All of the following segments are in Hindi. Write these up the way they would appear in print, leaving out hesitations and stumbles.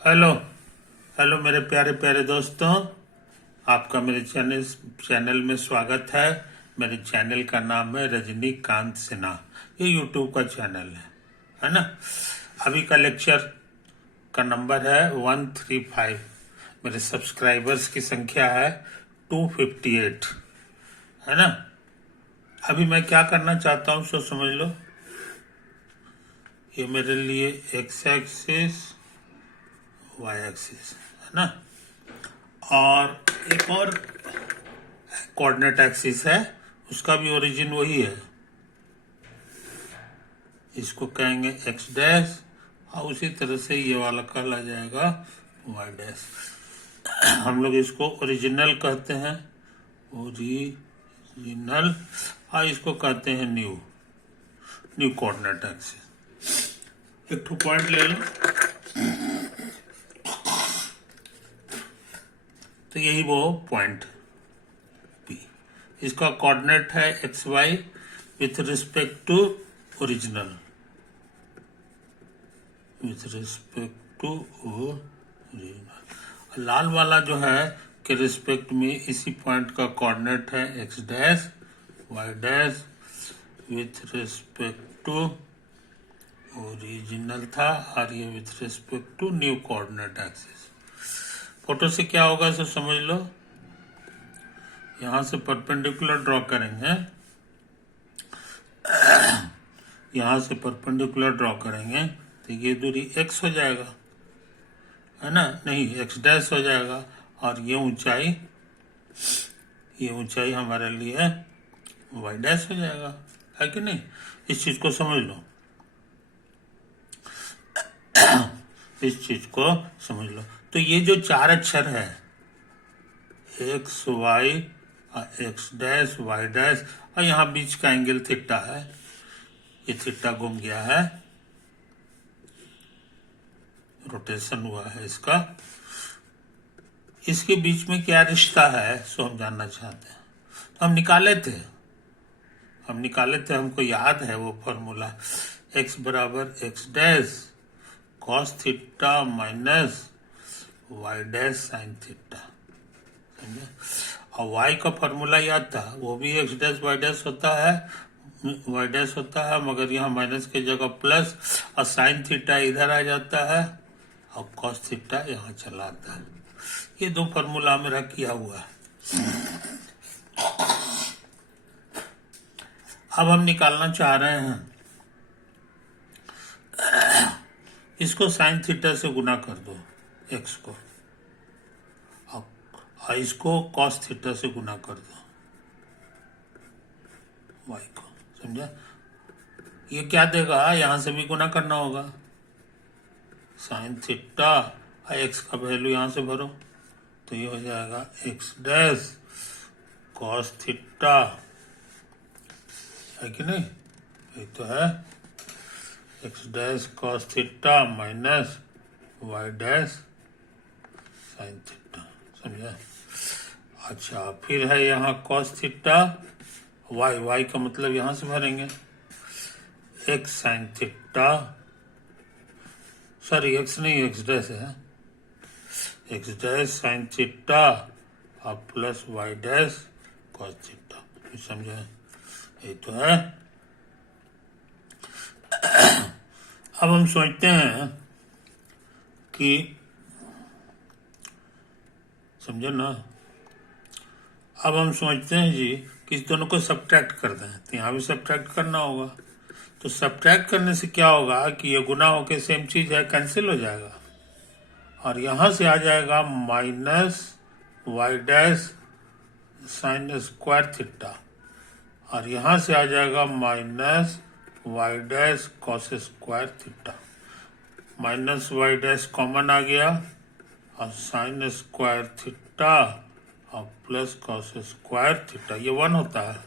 हेलो। हेलो मेरे प्यारे प्यारे दोस्तों, आपका मेरे चैनल में स्वागत है। मेरे चैनल का नाम है रजनीकांत सिन्हा। ये यूट्यूब का चैनल है ना। अभी का लेक्चर का नंबर है 135। मेरे सब्सक्राइबर्स की संख्या है 258, है ना। अभी मैं क्या करना चाहता हूँ सो समझ लो। ये मेरे लिए एक्स एक्सिस, वाई एक्सिस है ना, और एक और कोऑर्डिनेट एक्सिस है, उसका भी ओरिजिन वही है। इसको कहेंगे एक्स डैश, और उसी तरह से ये वाला कहला जाएगा वाई डैश। हम लोग इसको ओरिजिनल कहते हैं, ओरिजिनल, और इसको कहते हैं न्यू न्यू कोऑर्डिनेट एक्सिस। एक टू पॉइंट ले लो, तो यही वो पॉइंट पी। इसका कोऑर्डिनेट है x Y with respect to original, with respect to original. लाल वाला जो है के रिस्पेक्ट में इसी पॉइंट का कोऑर्डिनेट है x dash Y dash with respect to original था, और ये with respect to new coordinate axis. Photo से क्या होगा सो समझ लो। यहां से परपेंडिकुलर ड्रॉ करेंगे, यहां से परपेंडिकुलर ड्रॉ करेंगे तो ये दूरी x हो जाएगा, है ना, नहीं x डैश हो जाएगा, और ये ऊंचाई हमारे लिए y डैश हो जाएगा, है कि नहीं। इस चीज को समझ लो, इस चीज को समझ लो। तो ये जो चार अक्षर है x y, x dash Y dash, और यहाँ बीच का एंगल थीटा है, ये थीटा घूम गया है, रोटेशन हुआ है इसका। इसके बीच में क्या रिश्ता है सो हम जानना चाहते हैं। तो हम निकाले थे, हमको याद है वो फॉर्मूला, x बराबर x dash cos theta minus Y dash sine theta, समझे। और y का फॉर्मूला याद था, वो भी एक्स डैश वाई डैश होता है, मगर यहाँ माइनस की जगह प्लस, और साइन थीटा इधर आ जाता है, और कॉस थीटा यहाँ चला आता है। ये दो फॉर्मूला मेरा किया हुआ है। अब हम निकालना चाह रहे हैं, इसको साइन थीटा से गुना कर दो एक्स को, और इसको कॉस थीटा से गुना कर दो वाई को, समझा। ये क्या देगा, यहां से भी गुना करना होगा, साइन थीटा, एक्स का वैल्यू यहां से भरो, तो ये हो जाएगा एक्स डैश कॉस थीटा, है कि नहीं, ये तो है x dash cos theta minus Y dash sine theta, समझा। अच्छा, फिर है यहाँ कॉस थीटा, वाई का मतलब यहां से भरेंगे x sine theta, sorry x नहीं एक्स डैश है, एक्स डैश साइन थीटा और plus Y dash cos theta, समझे, ये तो है। अब हम सोचते हैं कि, समझे ना, अब हम सोचते हैं जी कि इस दोनों को सब्ट्रैक्ट कर दें, तो यहाँ भी सब्ट्रैक्ट करना होगा। तो सब्ट्रैक्ट करने से क्या होगा कि ये गुना होके सेम चीज है, कैंसिल हो जाएगा, और यहां से आ जाएगा minus Y dash sine square theta, और यहां से आ जाएगा minus Y dash cos square theta. Minus Y dash common आ गया, और साइन स्क्वायर थीटा और प्लस कॉस स्क्वायर थीटा, ये 1 होता है।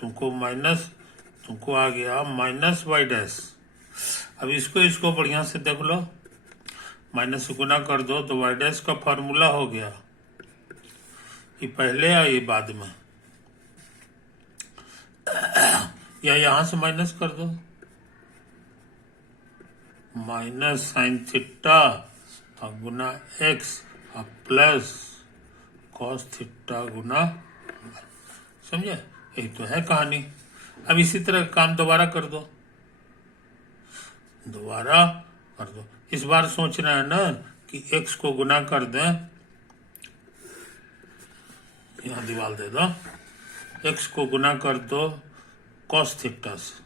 तुमको आ गया माइनस वाई डैश। अब इसको बढ़िया से देख लो, माइनस से गुना कर दो तो वाई डैश का फॉर्मूला हो गया, ये पहले या ये बाद में, या यहां से माइनस कर दो, माइनस साइन थीटा और गुना एक्स और प्लस कॉस थीटा गुना y। समझे? यही तो है कहानी। अब इसी तरह का काम दोबारा कर दो, इस बार सोच रहे हैं ना कि x को गुना कर दें, यहां दीवार दे दो, x को गुना कर दो कॉस थीटा से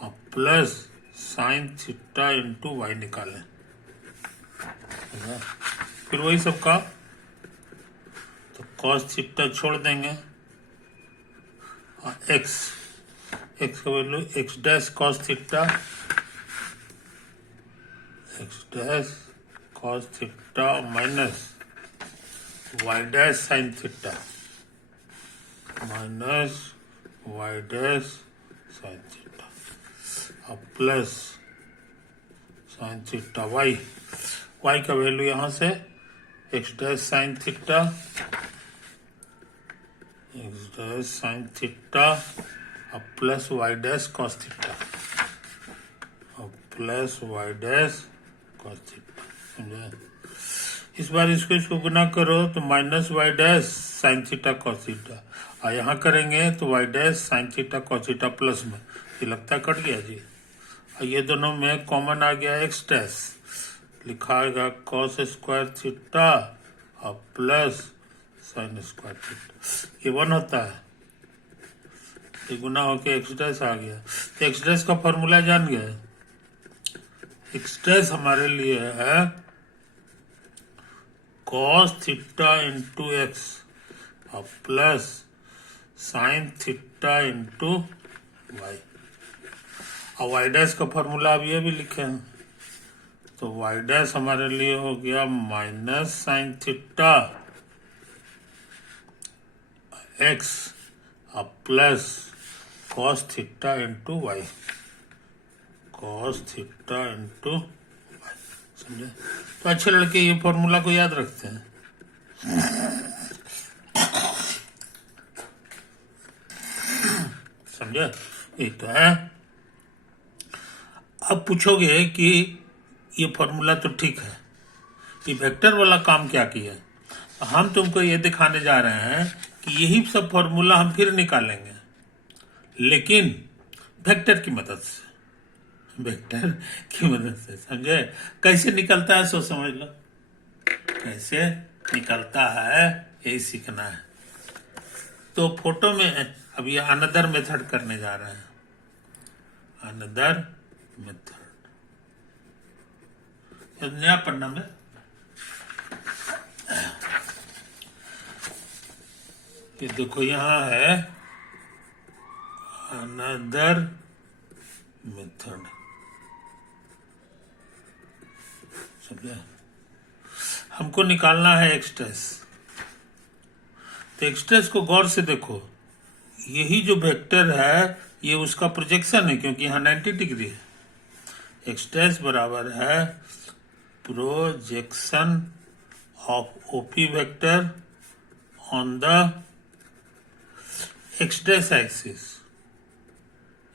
और plus sine theta into y निकालें। फिर वही सब का, तो कॉस थीटा छोड़ देंगे और एक्स का value X dash cos theta, X dash cos theta minus Y dash sine theta minus Y dash sine theta और प्लस साइन थीटा वाई का वैल्यू यहां से X dash sine theta, X dash sine theta और plus Y dash cos theta और plus Y dash cos theta. समझे? इस बार इसको गुना करो तो minus Y dash sine theta cos theta, और यहाँ करेंगे तो Y dash sine theta cos theta plus में, ये लगता है कट गया जी। और ये दोनों में कॉमन आ गया एक्स डैश, लिखाएगा कॉस स्क्वायर थीटा और प्लस साइन स्क्वायर थीटा, ये 1 होता है, ये गुना होके एक्स डैश आ गया। तो एक्स डैश का फॉर्मूला जान गया, एक्स डैश हमारे लिए है कॉस थीटा इंटू एक्स और plus sine theta into y, और वाई डैश का फॉर्मूला अब ये भी लिखे हैं, तो वाई डैश हमारे लिए हो गया माइनस साइन थीटा एक्स और plus cos theta into y, cos theta into y. समझे? तो अच्छे लड़के ये फॉर्मूला को याद रखते हैं। समझे? ये तो है। अब पूछोगे कि ये फॉर्मूला तो ठीक है, ये वेक्टर वाला काम क्या किया? हम तुमको ये दिखाने जा रहे हैं कि यही सब फॉर्मूला हम फिर निकालेंगे, लेकिन वेक्टर की मदद से, वेक्टर की मदद से। समझे? कैसे निकलता है सो समझ लो, कैसे निकलता है यही सीखना है। तो फोटो में अब ये अनदर मेथड करने जा रहे हैं, अनदर मेथड नया पन्ना में। ये देखो यहाँ है अनदर मेथड। समझे? हमको निकालना है एक्स डैश, तो एक्स डैश को गौर से देखो, यही जो वेक्टर है ये उसका प्रोजेक्शन है, क्योंकि यहाँ 90 डिग्री है। एक्स डैश बराबर है projection of OP vector on the x dash axis,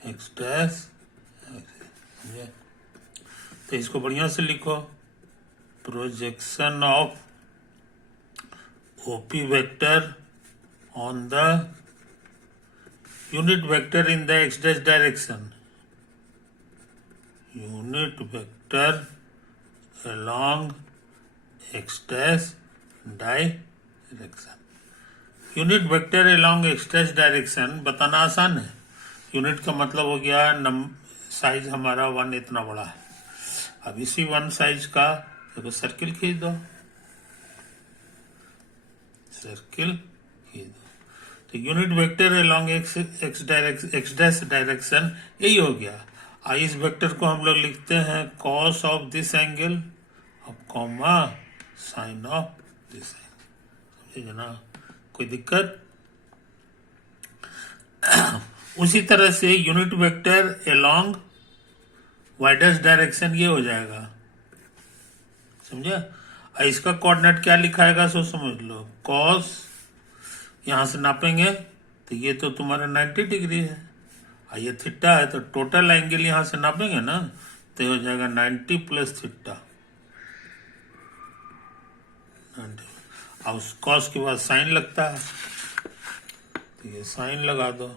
x dash axis. तो इसको बढ़िया से लिखो, projection of OP vector on the unit vector in the x dash direction, unit vector along x dash direction. Unit vector along x dash direction बताना आसान है। यूनिट का मतलब हो गया साइज हमारा 1 इतना बड़ा है। अब इसी 1 साइज का देखो सर्किल खींच दो, सर्किल खींच दो, तो unit vector along x dash direction यही हो गया। इस वेक्टर को हम लोग लिखते हैं कॉस ऑफ दिस एंगल और comma sine of this angle. समझे ना? कोई दिक्कत? उसी तरह से unit vector along y dash direction ये हो जाएगा। समझे? इसका कोऑर्डिनेट क्या लिखाएगा सो समझ लो, कॉस, यहां से नापेंगे तो ये तो तुम्हारा 90 डिग्री है, ये थीटा है तो टोटल एंगल यहां से नापेंगे ना, तो हो जाएगा 90 प्लस थीटा। और उस कॉस के बाद साइन लगता है, तो ये साइन लगा दो,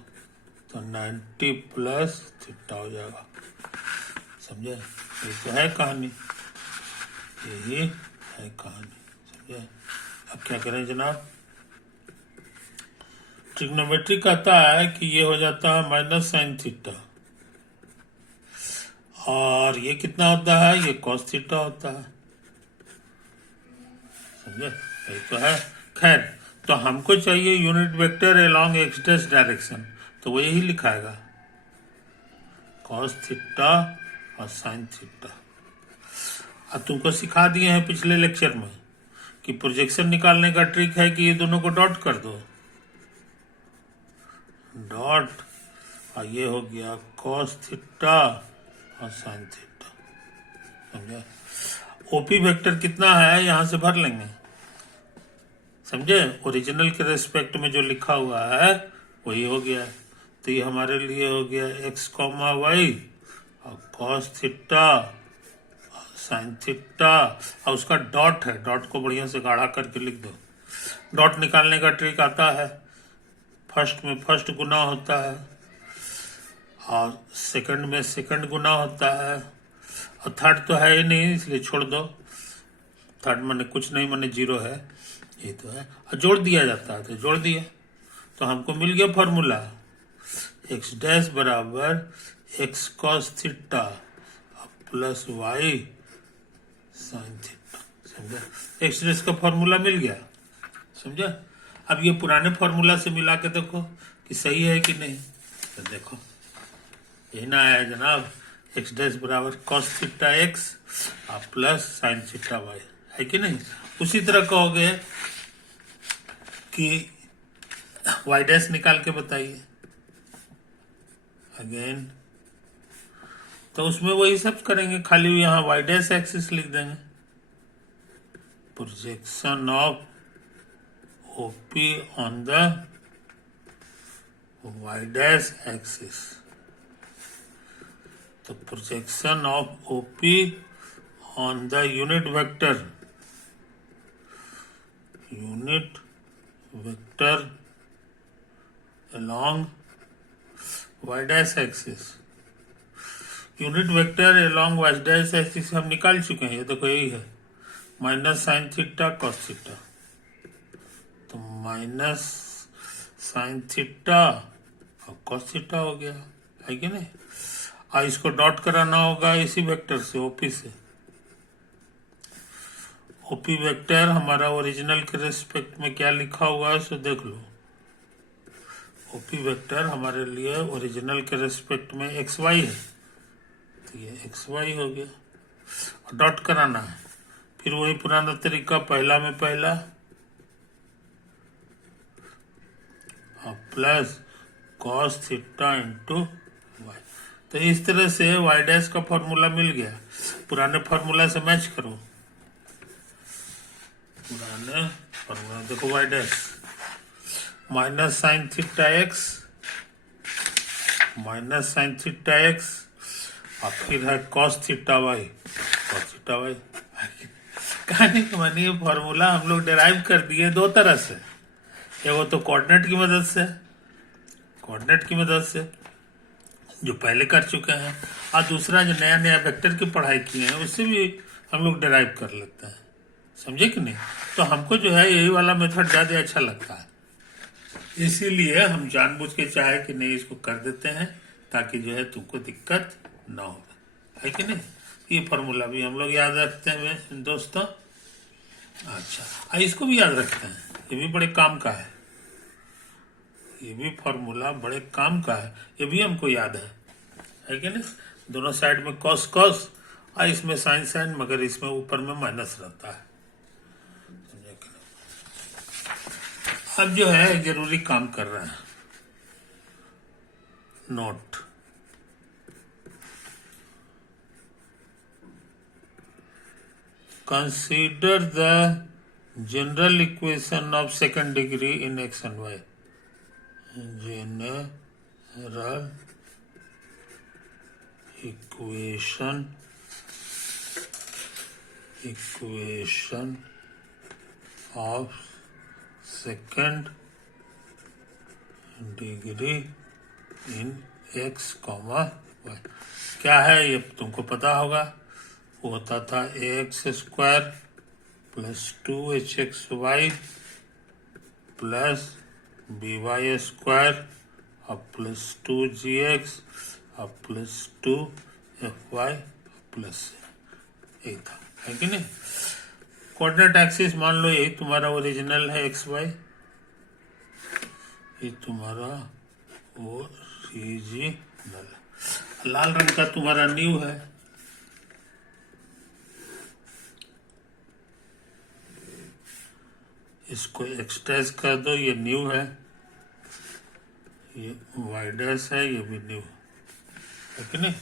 तो 90 प्लस थीटा हो जाएगा। समझे? ये तो है कहानी, यही है कहानी। समझे? अब क्या करें जनाब? ट्रिग्नोमेट्री कहता है कि ये हो जाता है माइनस साइन थीटा, और ये कितना होता है? ये कॉस थीटा होता है। समझे? यही तो है। खैर, तो हमको चाहिए unit vector along x dash direction, तो वो यही लिखाएगा, कॉस थीटा और साइन थीटा। अब तुमको सिखा दिए हैं पिछले लेक्चर में कि प्रोजेक्शन निकालने का ट्रिक है कि ये दोनों को डॉट कर दो, डॉट, और ये हो गया कॉस थीटा और साइन थीटा। समझे? ओपी वेक्टर कितना है यहां से भर लेंगे। समझे? ओरिजिनल के रेस्पेक्ट में जो लिखा हुआ है वही हो गया, तो ये हमारे लिए हो गया एक्स कॉमा वाई और कॉस थीटा साइन थीटा, और उसका डॉट है, डॉट को बढ़िया से गाढ़ा करके लिख दो। डॉट निकालने का ट्रिक आता है, फर्स्ट में फर्स्ट गुना होता है और सेकंड में सेकंड गुना होता है, और थर्ड तो है ही नहीं इसलिए छोड़ दो, थर्ड माने कुछ नहीं, माने जीरो है, ये तो है, और जोड़ दिया जाता है, तो जोड़ दिया, तो हमको मिल गया फॉर्मूला, एक्स डैश बराबर x cos theta plus y sine theta. समझा? एक्स डैश का फॉर्मूला मिल गया। समझा? अब ये पुराने फॉर्मूला से मिला के देखो कि सही है कि नहीं, तो देखो यही ना आया जनाब, एक्स डैश बराबर कॉस थीटा एक्स और प्लस साइन थीटा वाई, है कि नहीं? उसी तरह कहोगे कि वाई डैश निकाल के बताइए अगेन, तो उसमें वही सब करेंगे, खाली यहाँ वाई डैश एक्सिस लिख देंगे, projection of OP on the Y dash axis, तो projection of OP on the unit vector along y dash axis, unit vector along y dash axis हम निकाल चुके हैं, ये देखो यही है, minus sine theta cos theta, तो माइनस साइन थीटा और कॉस थीटा हो गया, है कि नहीं? और इसको डॉट कराना होगा इसी वेक्टर से, ओपी से। ओपी वेक्टर हमारा ओरिजिनल के रेस्पेक्ट में क्या लिखा हुआ है सो देख लो। ओपी वेक्टर हमारे लिए ओरिजिनल के रेस्पेक्ट में एक्स वाई है, तो ये एक्स वाई हो गया, और डॉट कराना है, फिर वही पुराना तरीका, पहला में पहला और plus cos theta into y, तो इस तरह से वाई डैश का फॉर्मूला मिल गया। पुराने फॉर्मूला से मैच करो, पुराने फॉर्मूला देखो, y dash minus sine theta x और फिर है कॉस थीटा वाई, कहने का मानी ये फॉर्मूला हम लोग डिराइव कर दिए दो तरह से, एगो तो कोऑर्डिनेट की मदद से जो पहले कर चुके हैं, और दूसरा जो नया नया वेक्टर की पढ़ाई किए हैं उससे भी हम लोग डिराइव कर लेते हैं। समझे कि नहीं? तो हमको जो है यही वाला मेथड ज्यादा अच्छा लगता है, इसीलिए हम जानबूझ के चाहे कि नहीं इसको कर देते हैं ताकि जो है तुमको दिक्कत ना हो, है कि नहीं? ये फॉर्मूला भी हम लोग याद रखते हैं दोस्तों। अच्छा, इसको भी याद रखते हैं, ये भी बड़े काम का है, ये भी फॉर्मूला बड़े काम का है, ये भी हमको याद है कि नहीं? दोनों साइड में कॉस कॉस और इसमें साइन साइन, मगर इसमें ऊपर में माइनस रहता है। अब जो है जरूरी काम कर रहा है, note, consider the general equation of second degree in x and y, general equation of second degree in x, y। क्या है ये तुमको पता होगा, वो होता था ax² plus 2hxy plus by² अब प्लस 2gx अब प्लस 2fy प्लस यही था, है कि नहीं। कोऑर्डिनेट एक्सिस मान लो यही तुम्हारा ओरिजिनल है xy, ये तुम्हारा ओरिजिनल, लाल रंग का तुम्हारा न्यू है। इसको एक्सट्रेस कर दो, ये न्यू है, ये वाई डैश है, ये भी न्यू है कि नहीं।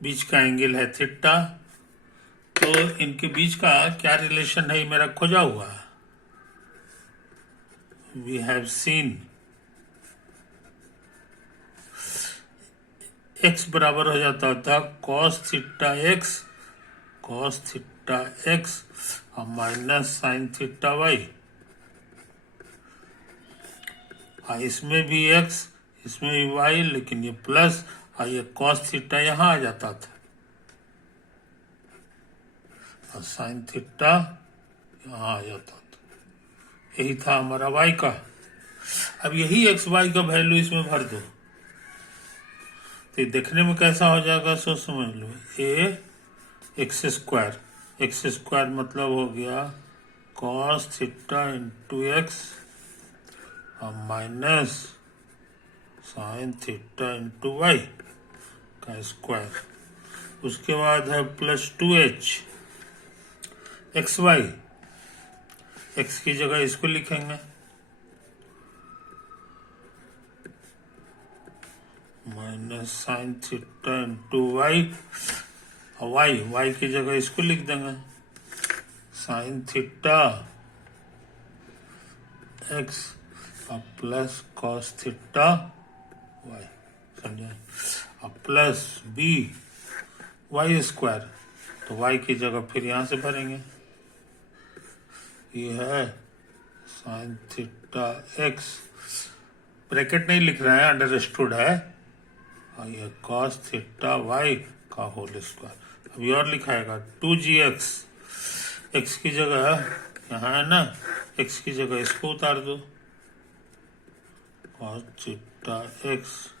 बीच का एंगल है थीटा, तो इनके बीच का क्या रिलेशन है मेरा खोजा हुआ है। वी हैव सीन x बराबर हो जाता था cos थीटा x और माइनस साइन थीटा y। इसमें भी x इसमें भी y, लेकिन ये प्लस और ये cos थीटा यहाँ आ जाता था और साइन थीटा यहाँ आ जाता था, यही था हमारा y का। अब यही x y का वैल्यू इसमें भर दो तो देखने में कैसा हो जाएगा, सोच समझ लो। x² मतलब हो गया cos थीटा इंटू एक्स और minus sine theta into y का स्क्वायर। उसके बाद है प्लस 2h xy, x की जगह इसको लिखेंगे minus sine theta into y, और वाई की जगह इसको लिख देंगे साइन थीटा एक्स और प्लस कॉस थीटा वाई, समझे। और प्लस बी वाई स्क्वायर, तो वाई की जगह फिर यहाँ से भरेंगे, ये है साइन थीटा एक्स, ब्रैकेट नहीं लिख रहे हैं, अंडरस्टूड है, और ये कॉस थीटा वाई का होल स्क्वायर। अभी और लिखाएगा 2gx, x की जगह यहाँ है ना, x की जगह इसको उतार दो, cos theta X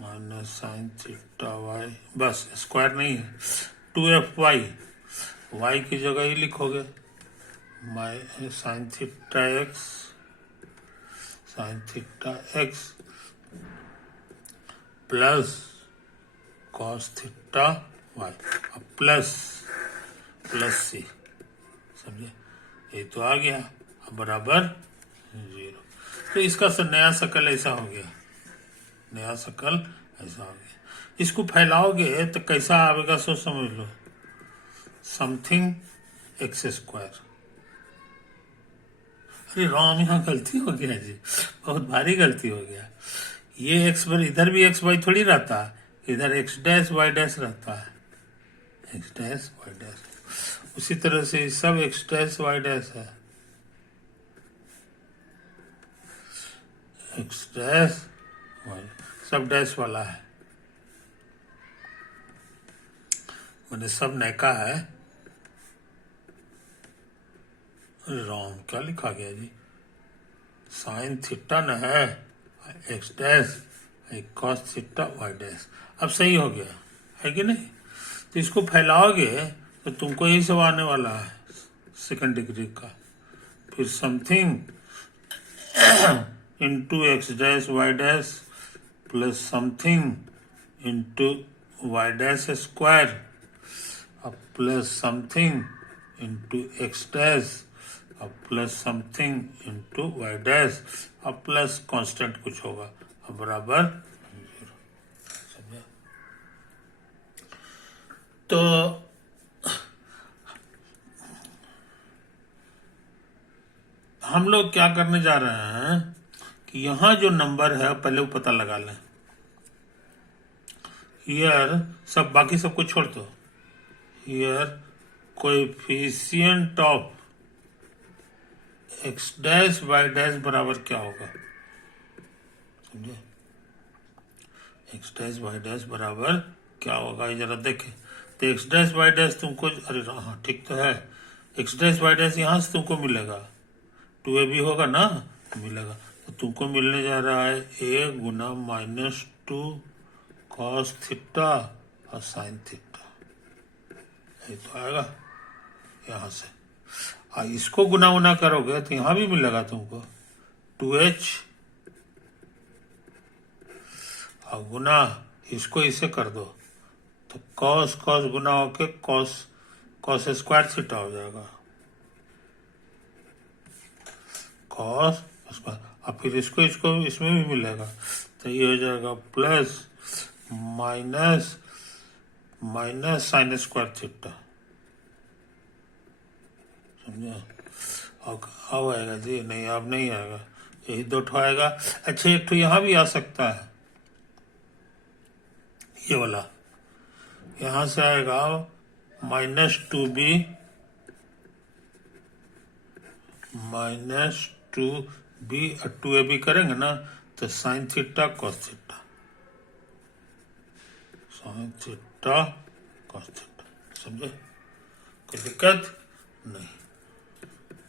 minus sine theta Y, बस स्क्वायर नहीं है, 2fy, y की जगह ही लिखोगे sine theta X plus cos theta Y plus C, समझे, ये तो आ गया। अब बराबर 0, तो इसका नया शकल ऐसा हो गया, नया शकल ऐसा हो गया। इसको फैलाओगे तो कैसा आएगा, सो समझ लो, समथिंग x²। अरे राम, यहाँ गलती हो गया जी, बहुत भारी गलती हो गया। ये x पर इधर भी x y थोड़ी रहता, इधर x डैश y डैश रहता है, x डैश y डैश, उसी तरह से सब x डैश y डैश है, x डैश y सब डैश वाला है, मैंने सब नैका है। राम, क्या लिखा गया जी, साइन थीटा न है x dash cos theta y dash, अब सही हो गया है कि नहीं। तो इसको फैलाओगे तो तुमको यही सब आने वाला है सेकंड डिग्री का, फिर something into X dash Y dash plus something into Y dash square अब plus something into X dash अब plus something into Y dash अब प्लस कांस्टेंट कुछ होगा, अब बराबर 0, समझा। तो हम लोग क्या करने जा रहे हैं कि यहां जो नंबर है पहले वो पता लगा लें। हियर सब बाकी सबको छोड़ दो, here coefficient of x dash Y dash बराबर क्या होगा, समझे, एक्स डैश वाई डैश बराबर क्या होगा, ये जरा देखें। तो एक्स डैश वाई डैश तुमको, अरे हाँ ठीक तो है, एक्स डैश वाई डैश यहाँ से तुमको मिलेगा, 2a भी होगा ना, मिलेगा। तो तुमको मिलने जा रहा है a गुना -2 कॉस थीटा और साइन थीटा, ये तो आएगा यहाँ से। इसको गुना उना करोगे तो यहाँ भी मिलेगा तुमको 2h और गुना इसको इसे कर दो तो कॉस कॉस गुना होके कॉस कॉस स्क्वायर थीटा हो जाएगा, कॉस स्क्वायर, और फिर इसको इसको इसमें भी मिलेगा, तो ये हो जाएगा plus minus minus sign square theta, समझे। अब आएगा जी, नहीं अब नहीं आएगा, यही दो ठो आएगा। अच्छा एक ठो यहाँ भी आ सकता है, ये वाला यहाँ से आएगा -2b और 2ab करेंगे ना तो sign theta cos theta, sign theta cos theta, समझे, कोई दिक्कत नहीं।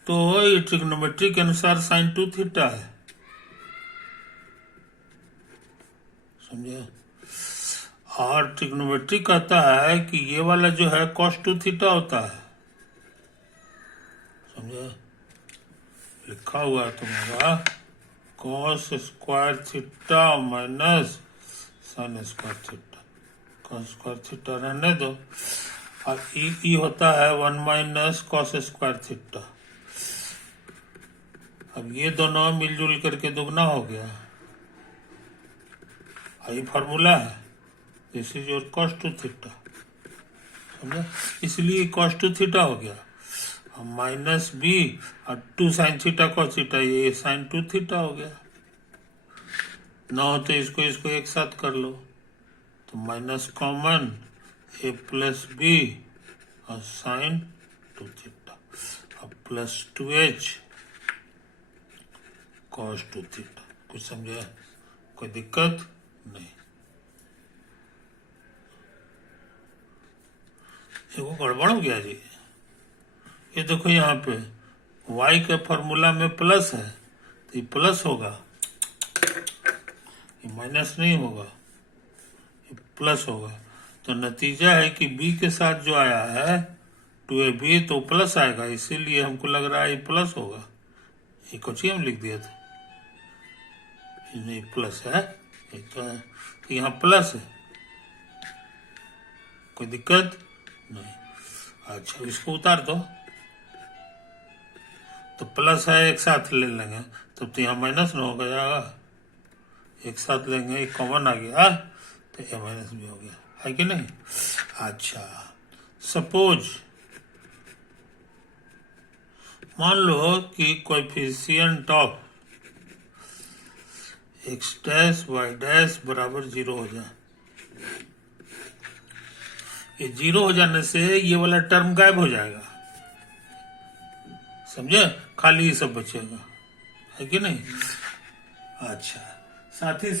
तो ये ट्रिग्नोमेट्री के अनुसार साइन 2 थीटा है, समझे। और ट्रिग्नोमेट्री कहता है कि ये वाला जो है cos 2 थीटा होता है, समझे, लिखा हुआ है तुम्हारा cos square theta minus sign square theta, cos square theta रहने दो, और ई होता है 1 माइनस कॉस स्क्वायर थीटा। अब ये दोनों मिलजुल करके दुगना हो गया, यही फार्मूला है, this is your cos 2 theta, समझा, इसलिए cos 2 थीटा हो गया, -b और 2 साइन थीटा cos थीटा, ये साइन 2 थीटा हो गया। ना हो तो इसको इसको एक साथ कर लो, तो minus common a plus B और साइन 2 थीटा और प्लस 2h cos 2 थीटा, कुछ समझे, कोई दिक्कत नहीं। वो गड़बड़ हो गया जी, ये देखो यहाँ पे y के फॉर्मूला में प्लस है तो ये प्लस होगा, ये माइनस नहीं होगा, ये प्लस होगा। तो नतीजा है कि b के साथ जो आया है 2ab तो प्लस आएगा, इसीलिए हमको लग रहा है ये प्लस होगा, ये कुछ ही हम लिख दिया था, नहीं प्लस है, ये तो है, तो यहाँ प्लस है, कोई दिक्कत नहीं। अच्छा इसको उतार दो, तो प्लस है एक साथ ले लेंगे तब तो यहाँ माइनस न हो जाएगा, एक साथ लेंगे एक कॉमन आ गया तो ये माइनस भी हो गया, है कि नहीं। अच्छा सपोज मान लो कि coefficient of x dash Y dash बराबर 0 हो जाए, ये 0 हो जाने से ये वाला टर्म गायब हो जाएगा, समझे, खाली ये सब बचेगा, है कि नहीं। अच्छा साथ ही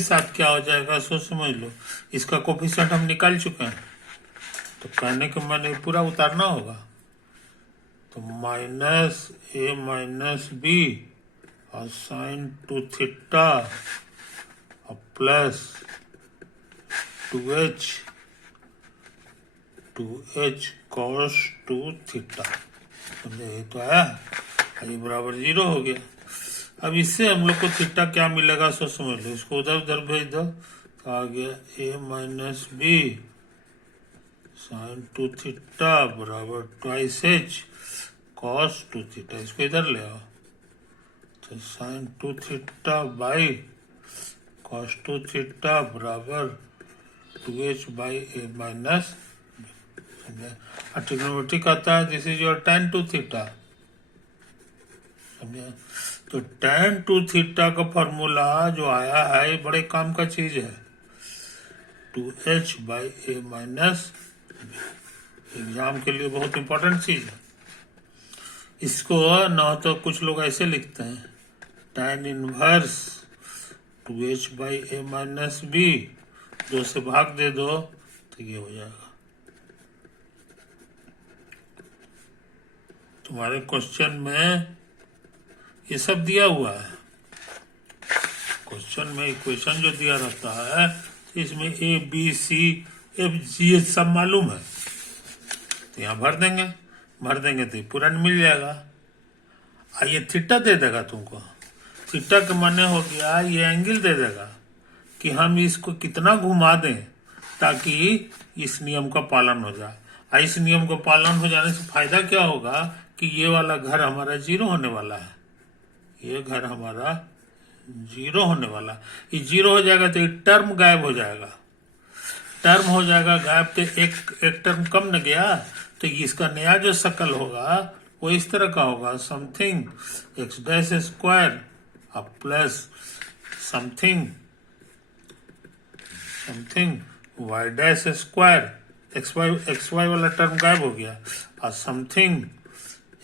साथ क्या हो जाएगा सोच समझ लो, इसका कोफिशिएंट हम निकाल चुके हैं, तो कहने के मैंने पूरा उतारना होगा, तो माइनस a माइनस बी और साइन 2 थीटा और प्लस 2h cos 2 थीटा, समझे, ये तो आया, ये बराबर 0 हो गया। अब इससे हम लोग को थीटा क्या मिलेगा सो समझ लो, इसको उधर उधर भेज दो, तो आ गया a minus B sine 2 theta बराबर 2h cos 2 थीटा, इसको इधर ले आओ, तो sine 2 theta by cos 2 theta बराबर 2h बाई a माइनस, और ट्रिग्नोमेट्री कहता है this is your tan 2 theta, समझे। तो tan टू थीटा का फॉर्मूला जो आया है ये बड़े काम का चीज है, 2h/a माइनस एग्जाम के लिए बहुत इंपॉर्टेंट चीज है। इसको न तो कुछ लोग ऐसे लिखते हैं, tan inverse 2h/a minus b, 2 से भाग दे दो तो ये हो जाएगा। तुम्हारे क्वेश्चन में ये सब दिया हुआ है, क्वेश्चन में इक्वेशन जो दिया रहता है इसमें a b c f g ये सब मालूम है, तो यहाँ भर देंगे तो पूरा मिल जाएगा। ये थीटा दे देगा तुमको, थीटा का माने हो गया ये एंगल दे देगा कि हम इसको कितना घुमा दें ताकि इस नियम का पालन हो जाए। इस नियम का पालन हो जाने से फायदा क्या होगा कि ये वाला घर हमारा 0 होने वाला है, ये घर हमारा 0 होने वाला। ये 0 हो जाएगा तो एक टर्म गायब हो जाएगा, टर्म हो जाएगा गायब, तो एक टर्म कम न गया। तो इसका नया जो शक्ल होगा वो इस तरह का होगा, समथिंग x डैश स्क्वायर अब plus something y dash square, x y वाला टर्म गायब हो गया, और समथिंग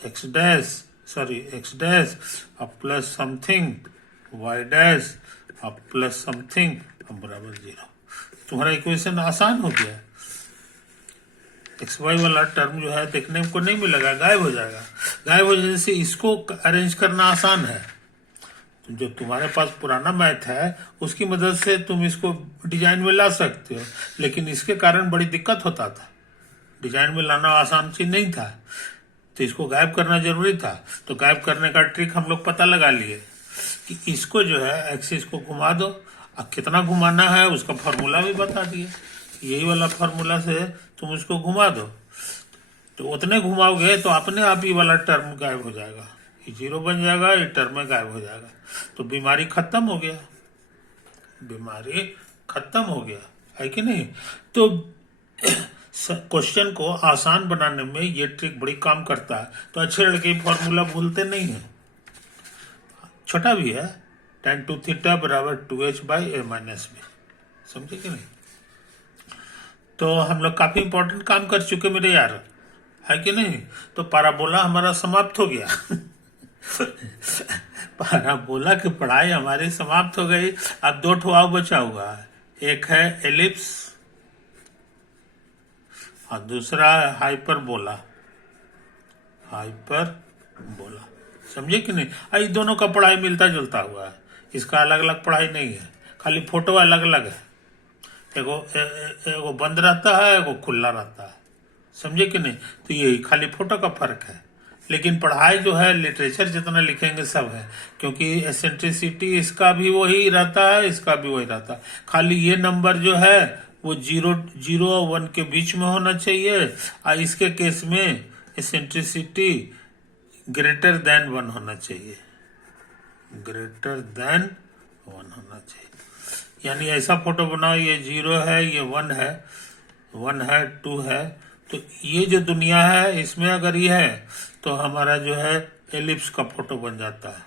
x डैश अब प्लस समथिंग y डैश अब प्लस समथिंग अब बराबर 0। तुम्हारा इक्वेशन आसान हो गया। एक्स वाई वाला टर्म जो है देखने को नहीं मिलेगा, गायब हो जाएगा। गायब हो जाने से इसको अरेंज करना आसान है। जो तुम्हारे पास पुराना मैथ है उसकी मदद से तुम इसको डिजाइन में ला सकते हो, लेकिन इसके कारण बड़ी दिक्कत होता था, डिजाइन में लाना आसान चीज नहीं था, तो इसको गायब करना जरूरी था। तो गायब करने का ट्रिक हम लोग पता लगा लिए कि इसको जो है एक्सिस को घुमा दो, अब कितना घुमाना है उसका फॉर्मूला भी बता दिए, यही वाला फॉर्मूला से तुम उसको घुमा दो, तो उतने घुमाओगे तो अपने आप ही वाला टर्म गायब हो जाएगा, ये 0 बन जाएगा, ये टर्म गायब हो जाएगा, तो बीमारी खत्म हो गया, बीमारी खत्म हो गया, है कि नहीं। तो क्वेश्चन को आसान बनाने में ये ट्रिक बड़ी काम करता है। तो अच्छे लड़के फॉर्मूला भूलते नहीं है, छोटा भी है, tan टू थीटा बराबर 2h/a माइनस b, समझे कि नहीं। तो हम लोग काफी इंपॉर्टेंट काम कर चुके मेरे यार, है कि नहीं। तो पैराबोला हमारा समाप्त हो गया पैराबोला की पढ़ाई हमारी समाप्त हो गई। अब 2 ठो बचा हुआ है, एक है एलिप्स और दूसरा है हाइपरबोला, समझे कि नहीं। ये दोनों का पढ़ाई मिलता जुलता हुआ है, इसका अलग अलग पढ़ाई नहीं है, खाली फोटो अलग अलग है, एगो बंद रहता है, एगो खुला रहता है, समझे कि नहीं। तो यही खाली फोटो का फर्क है, लेकिन पढ़ाई जो है लिटरेचर जितना लिखेंगे सब है, क्योंकि एसेंट्रिसिटी इसका भी वही रहता है, इसका भी वही रहता है। खाली ये नंबर जो है वो 0 और 1 के बीच में होना चाहिए, और इसके केस में एसेंट्रिसिटी ग्रेटर देन 1 होना चाहिए, ग्रेटर देन 1 होना चाहिए। यानी ऐसा फोटो बनाओ, ये 0 है, ये 1 है, 1 है, 2 है, तो ये जो दुनिया है इसमें अगर ये है तो हमारा जो है एलिप्स का फोटो बन जाता है,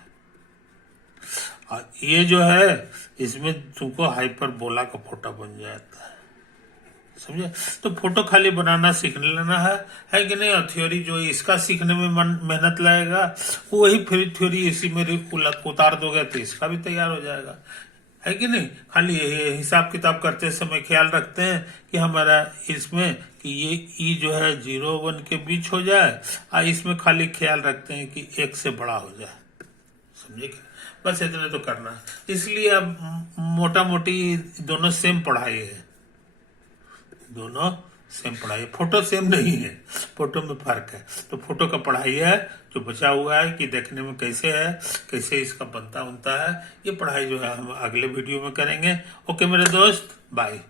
और ये जो है इसमें तुमको हाइपरबोला का फोटो बन जाता है, समझे। तो फोटो खाली बनाना सीख लेना है कि नहीं। और थ्योरी जो इसका सीखने में मेहनत लगेगा, वही फिर थ्योरी इसी में उतार दोगे तो इसका भी तैयार हो जाएगा, है कि नहीं। खाली हिसाब किताब करते समय ख्याल रखते हैं कि हमारा इसमें कि ये ई जो है 0 1 के बीच हो जाए, और इसमें खाली ख्याल रखते हैं कि 1 से बड़ा हो जाए, समझे क्या। बस इतने तो करना है। इसलिए अब मोटा मोटी दोनों सेम पढ़ाई है, दोनों सेम पढ़ाई, फोटो सेम नहीं है, फोटो में फर्क है। तो फोटो का पढ़ाई है जो बचा हुआ है कि देखने में कैसे है, कैसे इसका बनता है, ये पढ़ाई जो है हम अगले वीडियो में करेंगे। ओके मेरे दोस्त, बाय।